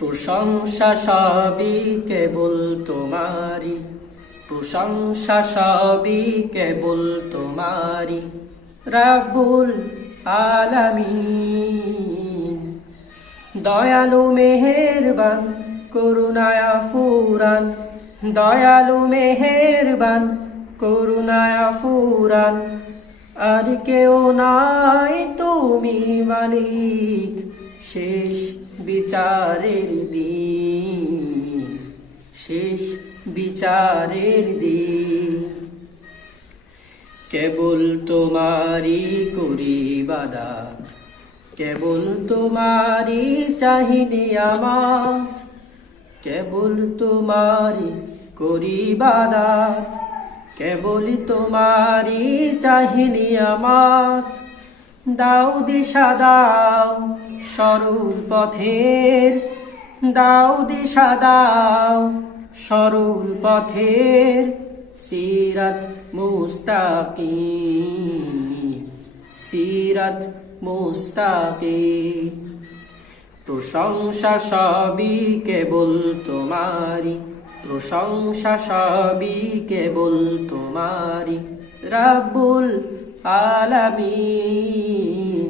প্রশংসা সবই কেবল তোমারি, প্রশংসা সবই কেবল তোমারি, রাব্বুল আলামিন। দয়ালু মেহেরবান করুণায় ফুরান, দয়ালু মেহেরবান করুণায় ফুরান, আর কেউ নাই তুমি মালিক শেষ বিচারের দিন, শেষ বিচারের দিন। কেবল তোমারি করি ইবাদত, কেবল তোমারি চাহি নিয়ামত, কেবল তোমারি করি ইবাদত, কেবল তোমারি চাহি নিয়ামত। দাও দিশা দাও সরল পথের, দাও দিশা দাও সরল পথের, সিরাত মুস্তাকিম, সিরাত মুস্তাকিম। প্রশংসা সবই কেবল তোমারি, প্রশংসা সবই কেবল তোমারি, রাব্বুল আলামিন।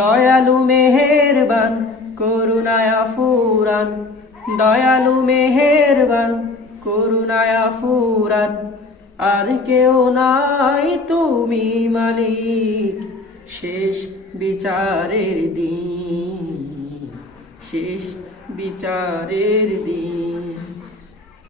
দয়ালু মেহেরবান করুণায় ফুরান, দয়ালু মেহেরবান করুণায় ফুরান, আর কেউ নাই তুমি মালিক শেষ বিচারের দিন, শেষ বিচারের দিন।